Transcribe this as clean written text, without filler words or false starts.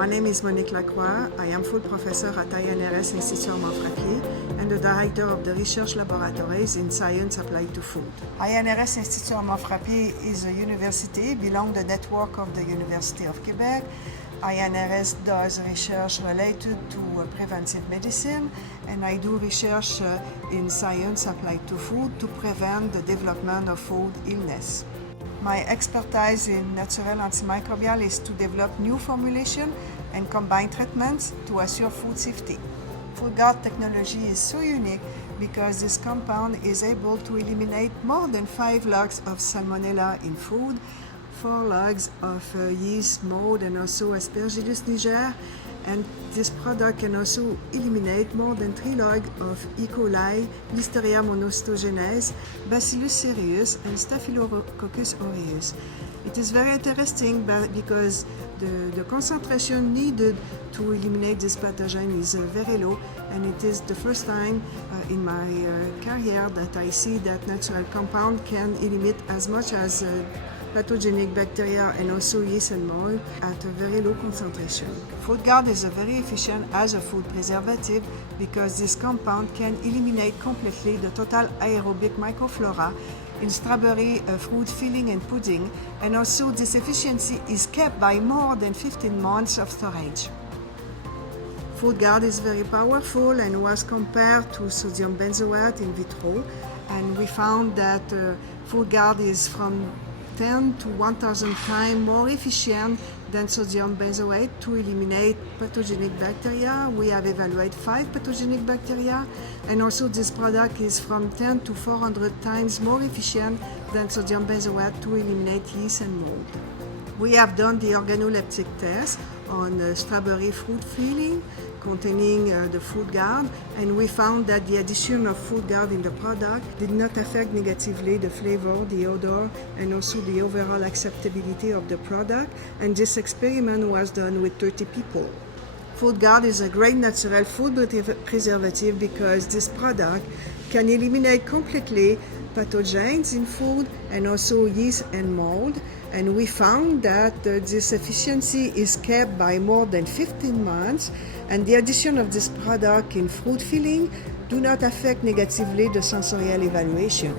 My name is Monique Lacroix. I am food professor at INRS Institut Montfrappier and the director of the research laboratories in science applied to food. INRS Institut Montfrappier is a university belonging to the network of the University of Quebec. INRS does research related to preventive medicine, and I do research in science applied to food to prevent the development of food illness. My expertise in natural antimicrobial is to develop new formulation and combine treatments to assure food safety. FoodGuard technology is so unique because this compound is able to eliminate more than 5 logs of Salmonella in food, 4 logs of yeast, mold, and also Aspergillus niger. And this product can also eliminate more than 3 logs of E. coli, Listeria monocytogenes, Bacillus cereus, and Staphylococcus aureus. It is very interesting because the concentration needed to eliminate this pathogen is very low, and it is the first time in my career that I see that natural compound can eliminate as much as pathogenic bacteria and also yeast and mold at a very low concentration. FoodGuard is very efficient as a food preservative because this compound can eliminate completely the total aerobic microflora in strawberry fruit filling and pudding, and also this efficiency is kept by more than 15 months of storage. FoodGuard is very powerful and was compared to sodium benzoate in vitro, and we found that FoodGuard is from 10 to 1,000 times more efficient than sodium benzoate to eliminate pathogenic bacteria. We have evaluated 5 pathogenic bacteria, and also this product is from 10 to 400 times more efficient than sodium benzoate to eliminate yeast and mold. We have done the organoleptic test on strawberry fruit filling containing the FoodGuard, and we found that the addition of FoodGuard in the product did not affect negatively the flavor, the odor, and also the overall acceptability of the product, and this experiment was done with 30 people. FoodGuard is a great natural food preservative because this product can eliminate completely pathogens in food and also yeast and mold, and we found that this efficiency is kept by more than 15 months, and the addition of this product in fruit filling do not affect negatively the sensorial evaluation.